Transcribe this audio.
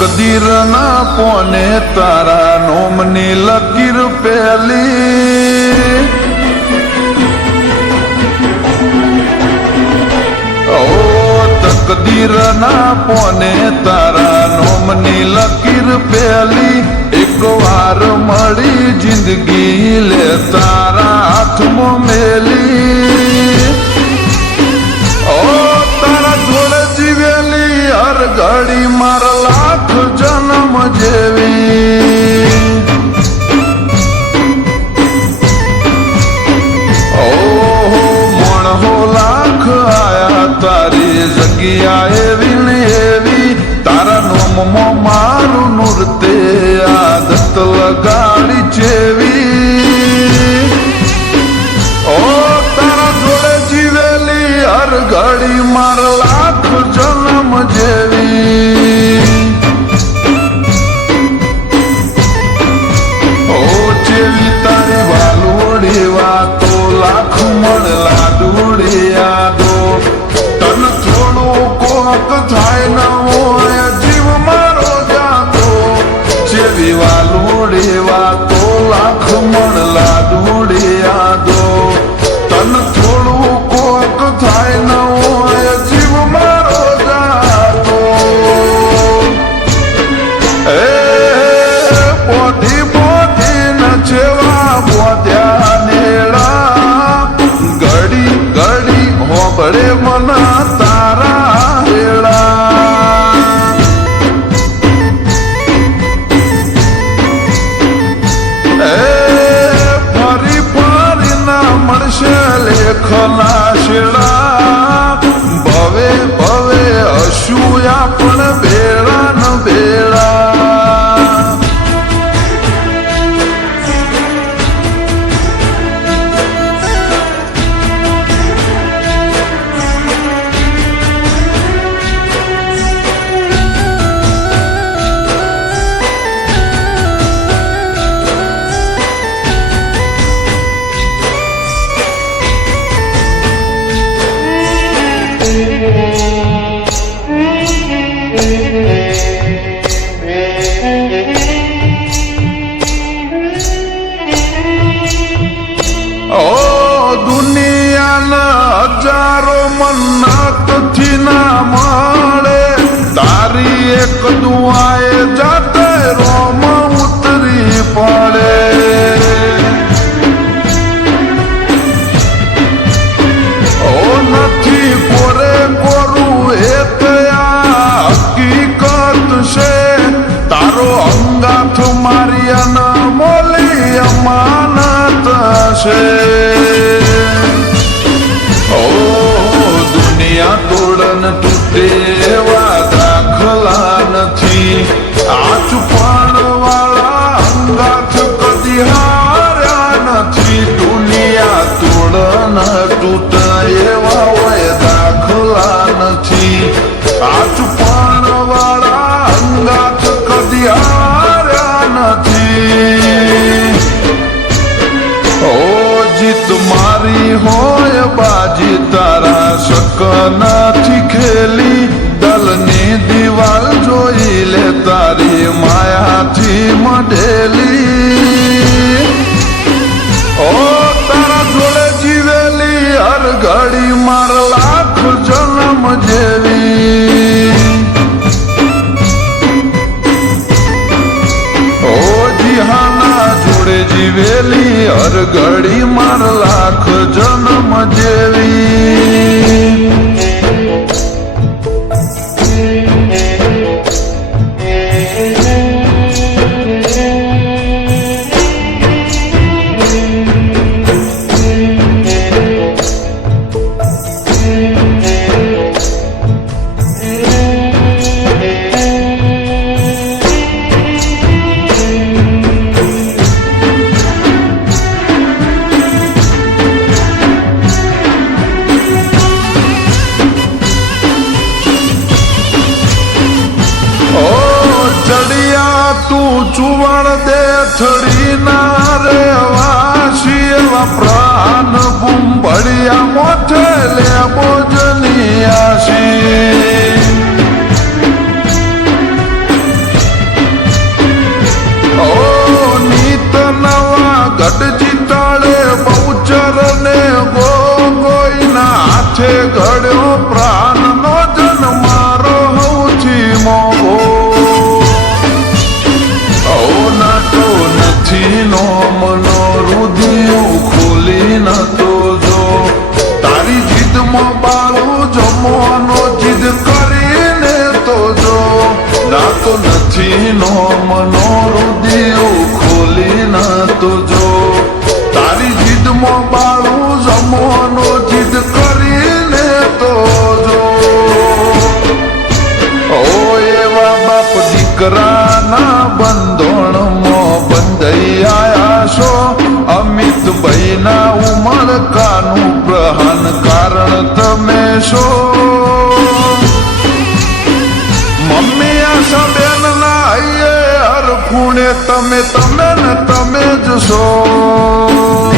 તકદીરના પોને તારા નોમની લકીર પેલી ઓ તકદીરના પોને તારા નોમની લકીર પેલી એક વાર મળી જિંદગી લે તારા હાથમાં મેલી ઓ તારા જોડે જીવેલી હર ઘડી મારા લાખ જન્મ જેવી ઓહો મણહો લાખ આયા તારી જગ્યા એવી ને એવી તારા નોમમાં મારું નૃત્ય આદત લગાડી જેવી ઓ તારા જોડે જીવેલી હર ઘડી મારા લાખ જન્મ જેવી ઓ જેવી તારી વાલુડી વાતો લાખ મળલા દૂડી યાદો તન થોડું કોક થાય ન હોય જીવ મારો જાતો જેવી વાલુડી વાતો લાખ મળલા દૂડી યાદો તન થોડું કોક થાય ન હોય જીવ મારો જાતો એ પોધી પોધી ન જેવા પોધ્યા નેડા ઘડી ઘડી હોબળે મના તારા હેડા એ ફરી ફરી ના મળશે લેખના શેડા ભવે ભવે હસુયા પણ બેડા ન બેડા હજારો મન્નતથી ના મળે તારી એક દુઆએ જાતે રોમ ઉતરી પડે ઓ નથી કોરે કોરું એ તયા હકીકત છે તારો અંગાથ મારી અનમોલી અમાનત છે ઓ દુનિયા તોડન તૂટે એવા દાખલા નથી આ ચુપાણ વાળા અંગાથ કદી હાર્યા નથી દુનિયા તોડન તૂટે એવા હોય દાખલા નથી આ ચુપાણ વાળા અંગાથ કદી હાર્યા નથી ઓ જીત મારી હોય બાજી તારા શક નથી ખેલી દલની દિવાલ જોઈ લે તારી માયાથી મઢેલી ઓ તારા જોડે જીવેલી હર ઘડી માર લાખ જન્મ જેવી ઓ જીહાના જોડે જીવેલી હર ઘડી માર લાખ જન્મ જેવી માયા મોઠે લે બોજની આશી ઓ નીત નવા ગઢ જીતાડે બહુચર ને ગોઈના હાથે ઘડ્યો પ્રાણ નો જન મારો હૌથી મોગો નાતો નથી નો મનો રુધિયું ખોલી નતો જો તારી જીદમાં બાળું જમવાનો જીદ કરીને તો જો નાતો નથી નો મનો રુધિયું ખોલી નતો જો તારી જીદમાં બાળું જમવાનો જીદ કરીને તો જો ઓ એવા બાપ દીકરાના બંધોણમાં બંધાઈ આયા છો અમિતભાઈ ના ઉમળકાનું પ્રહાન કારણ તમે છો મમ્મી આશાબેન ના હૈયે હર ખૂણે તમે જ છો